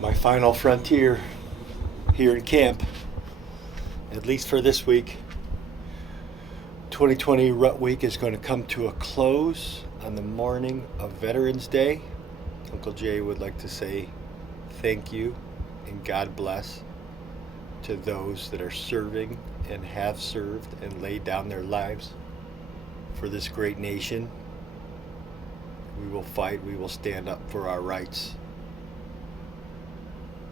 my final frontier here in camp, at least for this week. 2020 Rut Week is going to come to a close on the morning of Veterans Day. Uncle Jay would like to say thank you and God bless to those that are serving and have served and laid down their lives for this great nation. We will fight, we will stand up for our rights.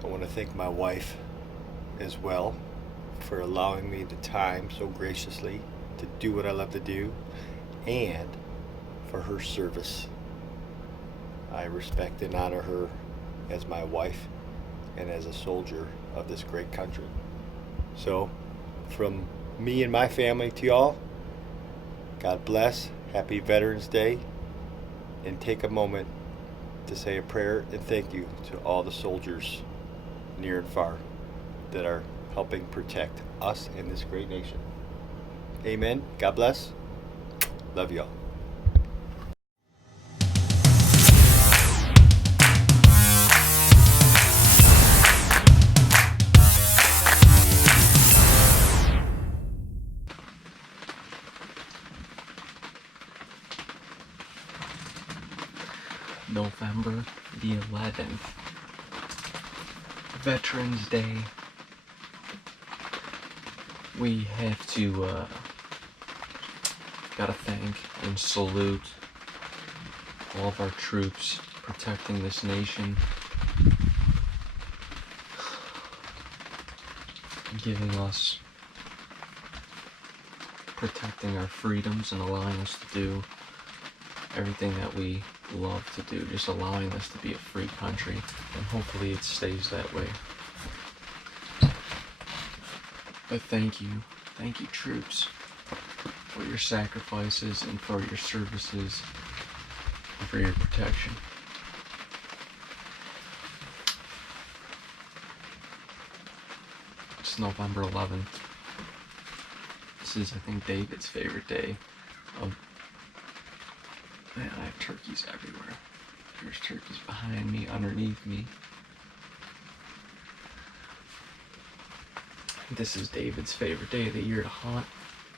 I want to thank my wife as well for allowing me the time so graciously to do what I love to do, and for her service. I respect and honor her as my wife and as a soldier of this great country. So, from me and my family to y'all, God bless, happy Veterans Day, and take a moment to say a prayer and thank you to all the soldiers near and far that are helping protect us in this great nation. Amen. God bless. Love y'all. November the 11th, Veterans Day. We have to, gotta thank and salute all of our troops protecting this nation, giving us, protecting our freedoms and allowing us to do everything that we love to do, just allowing us to be a free country, and hopefully it stays that way. But thank you troops, for your sacrifices and for your services and for your protection. It's November 11th. This is, I think, David's favorite day of... Man, I have turkeys everywhere. There's turkeys behind me, underneath me. This is David's favorite day of the year to hunt.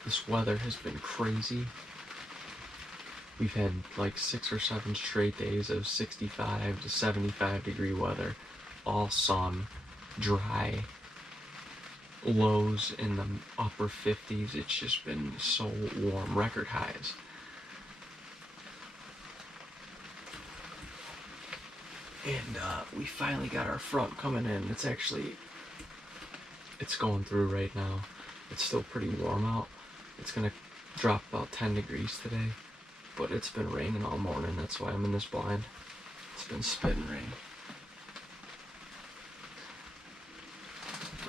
This weather has been crazy. We've had like 6 or 7 straight days of 65 to 75 degree weather. All sun, dry, lows in the upper 50s. It's just been so warm, record highs. And we finally got our front coming in. It's going through right now. It's still pretty warm out. It's gonna drop about 10 degrees today, but it's been raining all morning. That's why I'm in this blind. It's been spitting rain.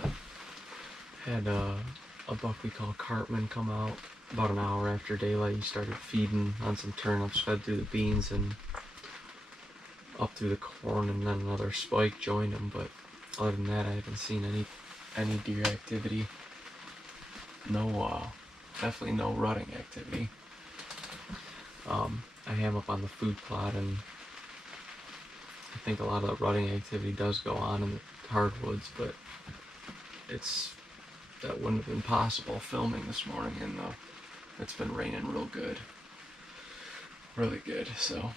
But had a buck we call Cartman come out about an hour after daylight. He started feeding on some turnips, fed through the beans and up through the corn, and then another spike joined him. But other than that, I haven't seen any deer activity. No, definitely no rutting activity. I am up on the food plot, and I think a lot of the rutting activity does go on in the hardwoods, but that wouldn't have been possible filming this morning, and it's been raining real good. Really good, so...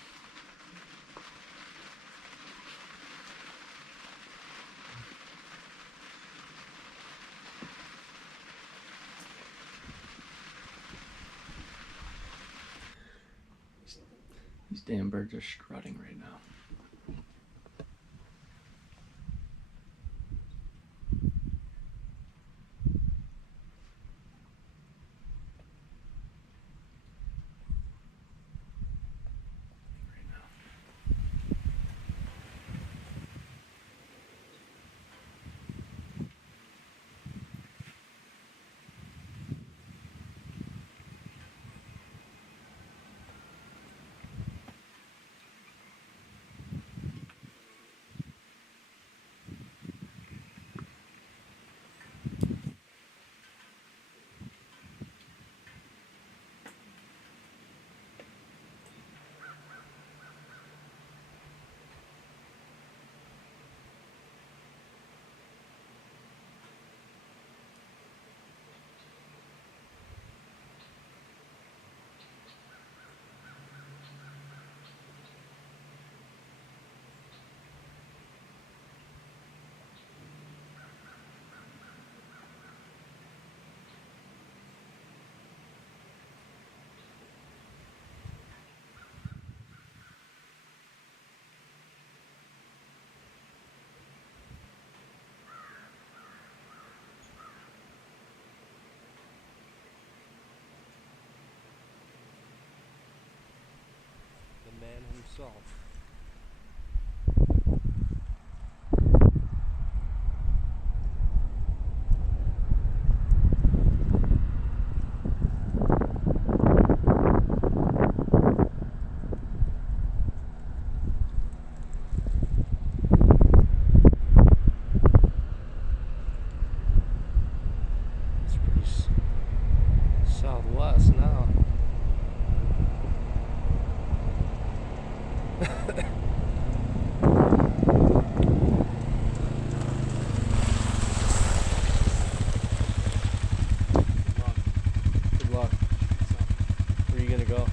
These damn birds are strutting right now. So. It's pretty southwest now. Good luck. Where are you gonna go?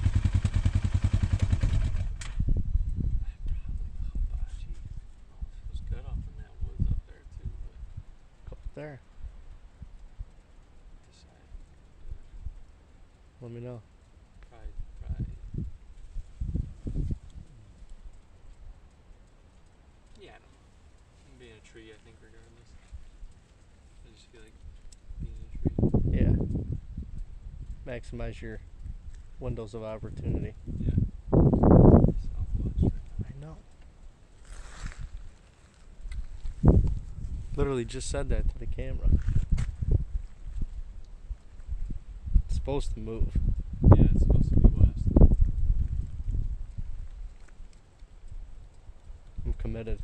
Feels good up in that woods up there too, but Go up there. decide. Let me know. Probably. Yeah, I don't know. I'm being a tree, I think, regardless. I just feel like being a tree. Yeah. Maximize your windows of opportunity. Yeah. Southwest right now. I know. Literally just said that to the camera. It's supposed to move. Yeah, it's supposed to be west. I'm committed.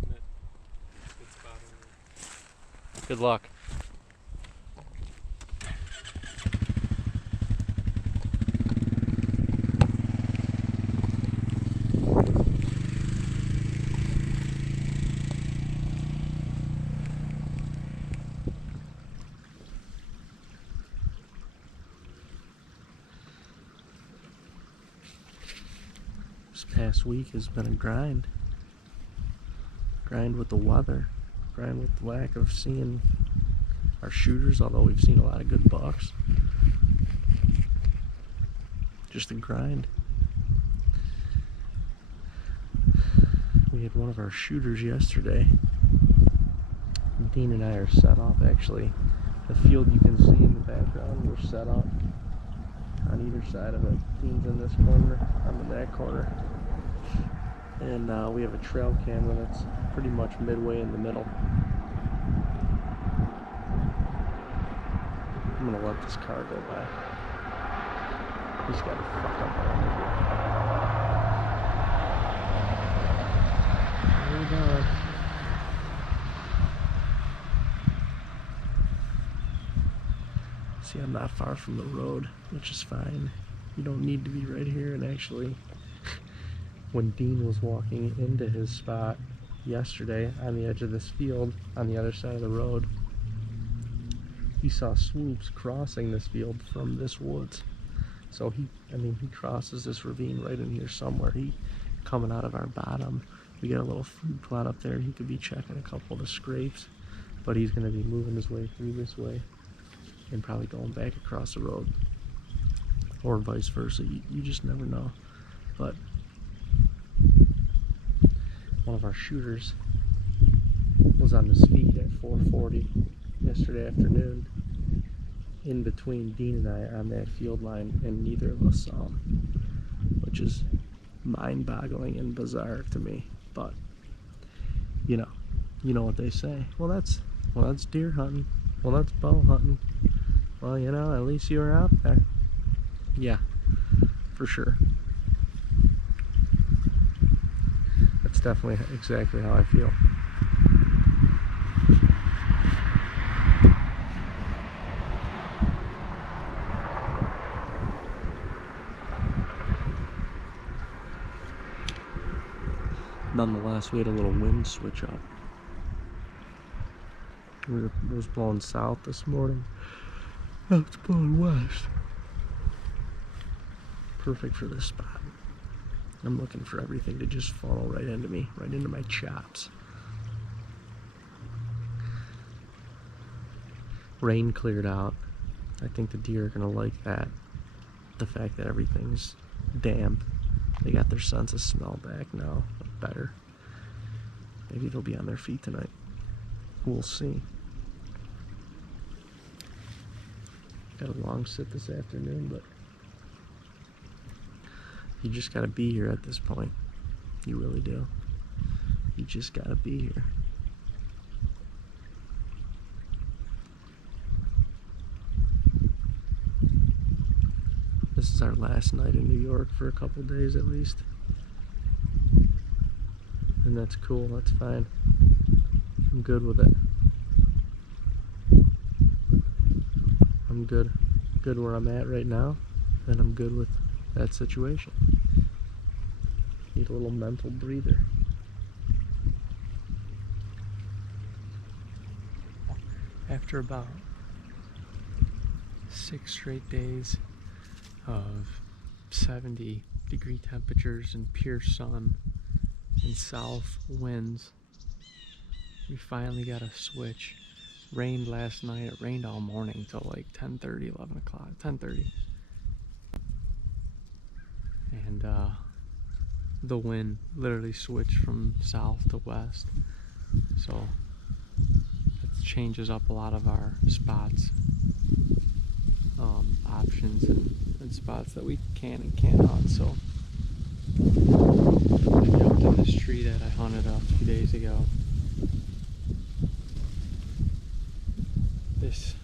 Commit. Good spot over there. Good luck. This past week has been a grind. Grind with the weather. Grind with the lack of seeing our shooters, although we've seen a lot of good bucks. Just a grind. We had one of our shooters yesterday. Dean and I are set up actually. The field you can see in the background, we're set up on either side of it. Dean's in this corner, I'm in that corner. And we have a trail camera that's pretty much midway in the middle. I'm gonna let this car go by. He's got to fuck up around here. Way down. See, I'm not far from the road, which is fine. You don't need to be right here. And actually, when Dean was walking into his spot yesterday on the edge of this field on the other side of the road, he saw swoops crossing this field from this woods. So he crosses this ravine right in here somewhere. He coming out of our bottom. We got a little food plot up there. He could be checking a couple of the scrapes, but he's going to be moving his way through this way and probably going back across the road, or vice versa. You just never know. But one of our shooters was on his feet at 4:40 yesterday afternoon, in between Dean and I on that field line, and neither of us saw him, which is mind-boggling and bizarre to me. But you know what they say. Well, that's deer hunting. Well, that's bow hunting. Well, at least you were out there. Yeah, for sure. That's definitely exactly how I feel. Nonetheless, we had a little wind switch up. It was blowing south this morning. Now it's blowing west. Perfect for this spot. I'm looking for everything to just funnel right into me, right into my chops. Rain cleared out. I think the deer are gonna like that. The fact that everything's damp. They got their sense of smell back now, better. Maybe they'll be on their feet tonight. We'll see. Got a long sit this afternoon, but you just gotta be here at this point. You really do. You just gotta be here. This is our last night in New York for a couple days at least. And that's cool, that's fine. I'm good with it. I'm good where I'm at right now, and I'm good with that situation. Need a little mental breather. After about 6 straight days of 70-degree temperatures and pure sun and south winds, we finally got a switch. Rained last night. It rained all morning till like 10:30, 11 o'clock, 10:30. And the wind literally switched from south to west. So it changes up a lot of our spots, options and spots that we can and can't hunt. So I jumped in this tree that I hunted a few days ago. This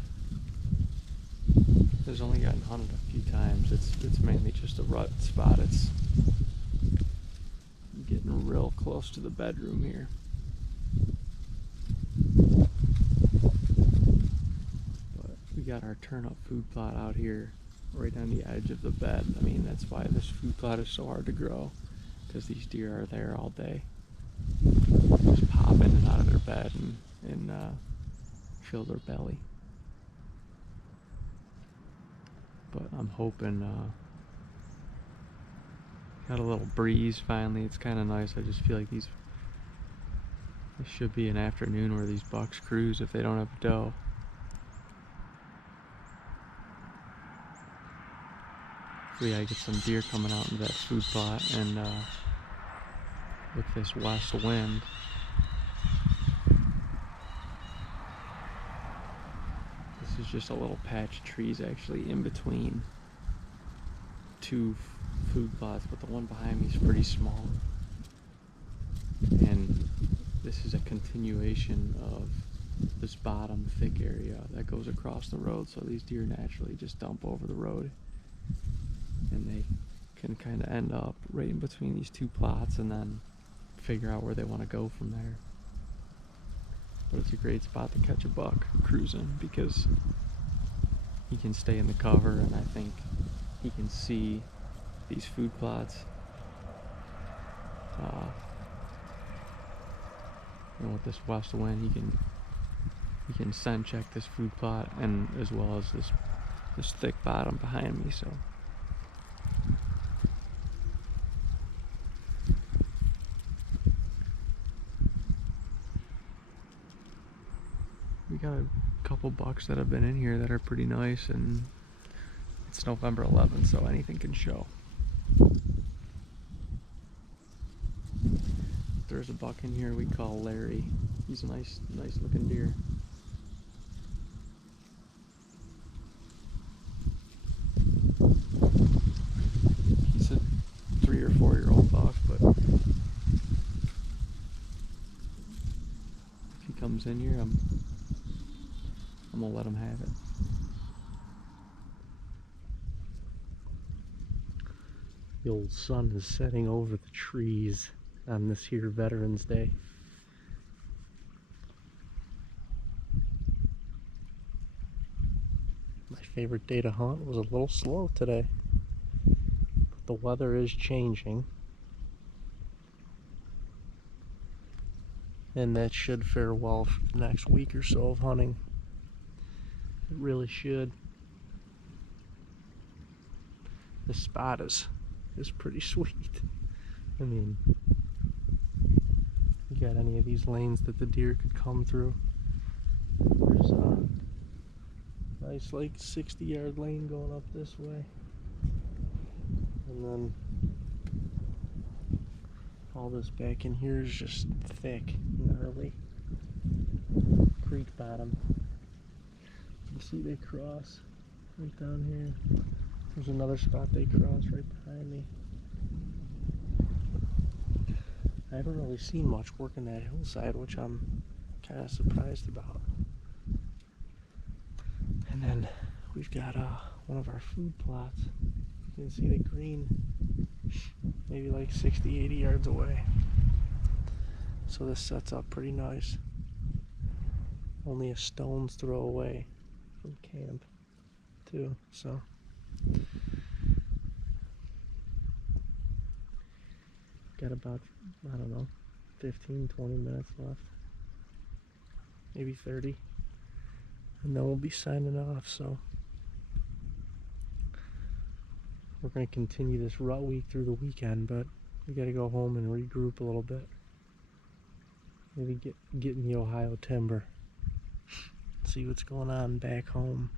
only gotten hunted a few times. It's mainly just a rut spot. It's getting real close to the bedroom here. But we got our turnip food plot out here right on the edge of the bed. I mean, that's why this food plot is so hard to grow, because these deer are there all day. Just pop in and out of their bed and fill their belly. But I'm hoping, got a little breeze finally. It's kind of nice. I just feel like this should be an afternoon where these bucks cruise if they don't have doe. Hopefully I get some deer coming out into that food plot, and with this west wind, this is just a little patch of trees actually in between two food plots, but the one behind me is pretty small. And this is a continuation of this bottom thick area that goes across the road, so these deer naturally just dump over the road, and they can kind of end up right in between these two plots and then figure out where they want to go from there. But it's a great spot to catch a buck cruising, because he can stay in the cover, and I think he can see these food plots. And with this west wind, he can scent check this food plot, and as well as this thick bottom behind me. So we got a couple bucks that have been in here that are pretty nice, and it's November 11th, so anything can show. There's a buck in here we call Larry. He's a nice looking deer. He's a 3 or 4 year old buck, but if he comes in here, I'm gonna let him have it. The old sun is setting over the trees on this here Veterans Day. My favorite day to hunt was a little slow today. But the weather is changing, and that should fare well for the next week or so of hunting. It really should. This spot is pretty sweet. I mean, you got any of these lanes that the deer could come through. There's a nice like 60-yard lane going up this way, and then all this back in here is just thick, gnarly creek bottom. You see they cross right down here. There's another spot they cross right behind me. I haven't really seen much working that hillside, which I'm kind of surprised about. And then we've got one of our food plots. You can see the green maybe like 60, 80 yards away. So this sets up pretty nice. Only a stone's throw away from camp too, so. Got about, I don't know, 15, 20 minutes left. Maybe 30. And then we'll be signing off, so. We're going to continue this rut week through the weekend, but we got to go home and regroup a little bit. Maybe get in the Ohio timber. See what's going on back home.